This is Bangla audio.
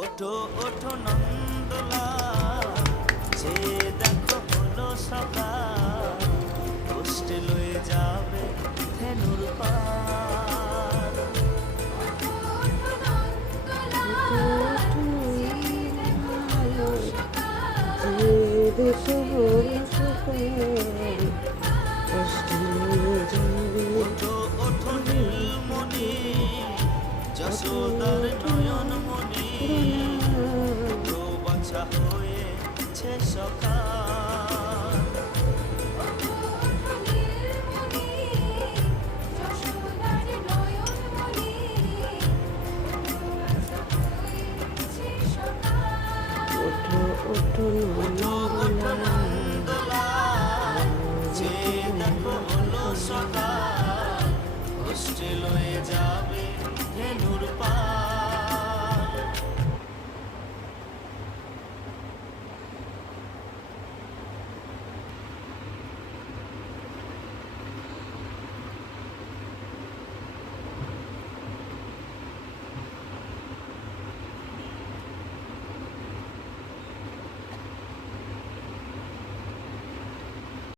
ওঠো ওঠো নন্দলাল, যে দেখো হলো সকাল, কষ্টে লয়ে যাবে ধেনুর পাল। ওঠো ওঠো নীলমণি, যশোদার নয়নমণি, ওঠো বাছা হয়েছে সকাল। ওঠো ওঠো ওঠো ওঠো নন্দলাল, যে দেখো হলো সকাল, কষ্টে লয়ে যাবে ধেনুর পাল।